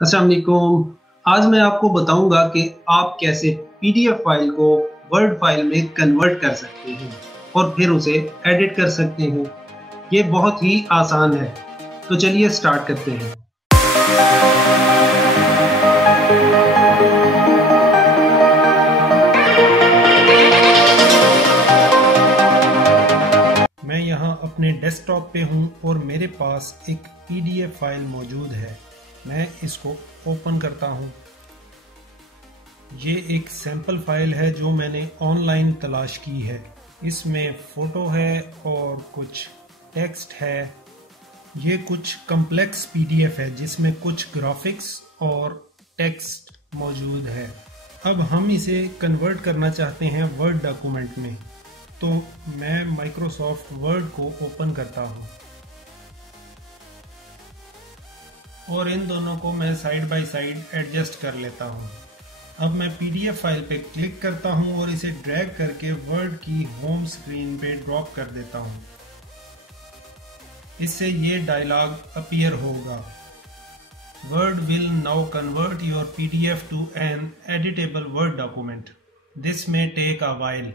अस्सलाम वालेकुम। आज मैं आपको बताऊंगा कि आप कैसे पीडीएफ फाइल को वर्ड फाइल में कन्वर्ट कर सकते हैं और फिर उसे एडिट कर सकते हैं। ये बहुत ही आसान है, तो चलिए स्टार्ट करते हैं। मैं यहाँ अपने डेस्कटॉप पे हूँ और मेरे पास एक पीडीएफ फाइल मौजूद है। मैं इसको ओपन करता हूँ। ये एक सैंपल फाइल है जो मैंने ऑनलाइन तलाश की है। इसमें फ़ोटो है और कुछ टेक्स्ट है। ये कुछ कम्प्लेक्स पीडीएफ है जिसमें कुछ ग्राफिक्स और टेक्स्ट मौजूद है। अब हम इसे कन्वर्ट करना चाहते हैं वर्ड डॉक्यूमेंट में, तो मैं माइक्रोसॉफ्ट वर्ड को ओपन करता हूँ और इन दोनों को मैं साइड बाय साइड एडजस्ट कर लेता हूँ। अब मैं पीडीएफ फाइल पे क्लिक करता हूँ और इसे ड्रैग करके वर्ड की होम स्क्रीन पे ड्रॉप कर देता हूँ। इससे ये डायलॉग अपीयर होगा, word will now convert your PDF to an editable word document, this may take a while.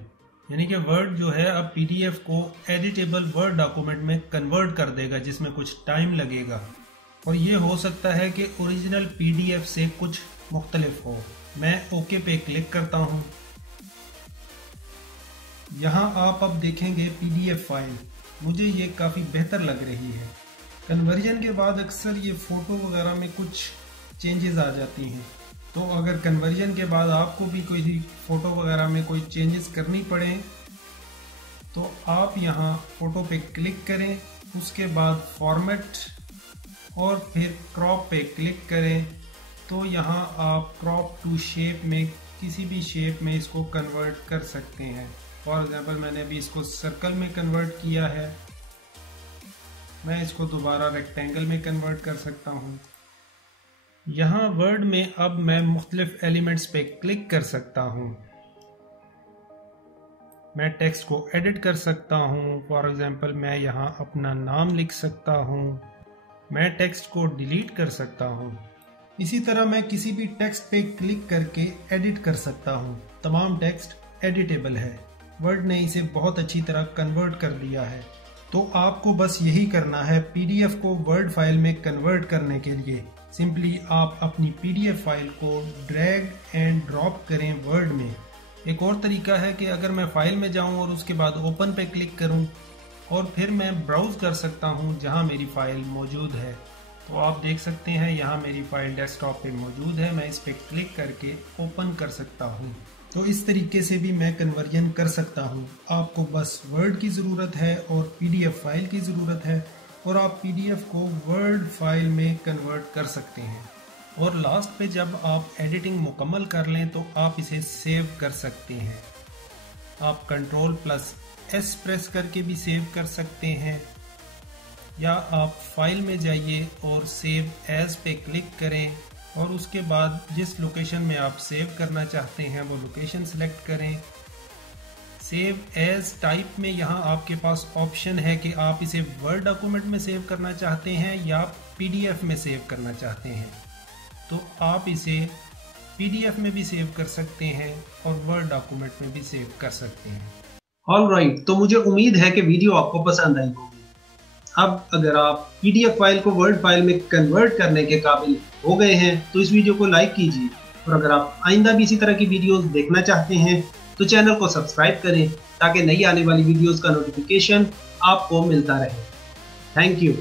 यानी कि वर्ड जो है अब पीडीएफ को एडिटेबल वर्ड डॉक्यूमेंट में कन्वर्ट कर देगा, जिसमें कुछ टाइम लगेगा और ये हो सकता है कि ओरिजिनल पीडीएफ से कुछ मुख्तलिफ हो। मैं ओके पे क्लिक करता हूँ। यहाँ आप अब देखेंगे पीडीएफ फाइल, मुझे ये काफ़ी बेहतर लग रही है। कन्वर्जन के बाद अक्सर ये फ़ोटो वगैरह में कुछ चेंजेस आ जाती हैं, तो अगर कन्वर्जन के बाद आपको भी कोई फ़ोटो वगैरह में कोई चेंजेस करनी पड़े तो आप यहाँ फ़ोटो पे क्लिक करें, उसके बाद फॉर्मेट और फिर क्रॉप पे क्लिक करें, तो यहाँ आप क्रॉप टू शेप में किसी भी शेप में इसको कन्वर्ट कर सकते हैं। फॉर एग्जांपल मैंने अभी इसको सर्कल में कन्वर्ट किया है, मैं इसको दोबारा रेक्टेंगल में कन्वर्ट कर सकता हूँ। यहाँ वर्ड में अब मैं मुख्तलिफ एलिमेंट्स पे क्लिक कर सकता हूँ। मैं टेक्स्ट को एडिट कर सकता हूँ। फॉर एग्जांपल मैं यहाँ अपना नाम लिख सकता हूँ। मैं टेक्स्ट को डिलीट कर सकता हूँ। इसी तरह मैं किसी भी टेक्स्ट पे क्लिक करके एडिट कर सकता हूँ। तमाम टेक्स्ट एडिटेबल है। वर्ड ने इसे बहुत अच्छी तरह कन्वर्ट कर दिया है। तो आपको बस यही करना है, पीडीएफ को वर्ड फाइल में कन्वर्ट करने के लिए सिंपली आप अपनी पीडीएफ फाइल को ड्रैग एंड ड्रॉप करें वर्ड में। एक और तरीका है कि अगर मैं फाइल में जाऊं और उसके बाद ओपन पे क्लिक करूं और फिर मैं ब्राउज कर सकता हूं जहां मेरी फाइल मौजूद है। तो आप देख सकते हैं यहाँ मेरी फाइल डेस्कटॉप पे मौजूद है। मैं इस पर क्लिक करके ओपन कर सकता हूँ। तो इस तरीके से भी मैं कन्वर्जन कर सकता हूँ। आपको बस वर्ड की ज़रूरत है और पीडीएफ फाइल की ज़रूरत है और आप पीडीएफ को वर्ड फाइल में कन्वर्ट कर सकते हैं। और लास्ट पे जब आप एडिटिंग मुकम्मल कर लें तो आप इसे सेव कर सकते हैं। आप Ctrl+S प्रेस करके भी सेव कर सकते हैं, या आप फाइल में जाइए और सेव एज पे क्लिक करें और उसके बाद जिस लोकेशन में आप सेव करना चाहते हैं वो लोकेशन सेलेक्ट करें। सेव एज टाइप में यहाँ आपके पास ऑप्शन है कि आप इसे वर्ड डॉक्यूमेंट में सेव करना चाहते हैं या पीडीएफ में सेव करना चाहते हैं। तो आप इसे पीडीएफ में भी सेव कर सकते हैं और वर्ड डॉक्यूमेंट में भी सेव कर सकते हैं। ऑलराइट, तो मुझे उम्मीद है कि वीडियो आपको पसंद आई होगी। अब अगर आप पीडीएफ फाइल को वर्ड फाइल में कन्वर्ट करने के काबिल हो गए हैं तो इस वीडियो को लाइक कीजिए, और अगर आप आइंदा भी इसी तरह की वीडियोस देखना चाहते हैं तो चैनल को सब्सक्राइब करें ताकि नई आने वाली वीडियोस का नोटिफिकेशन आपको मिलता रहे। Thank you.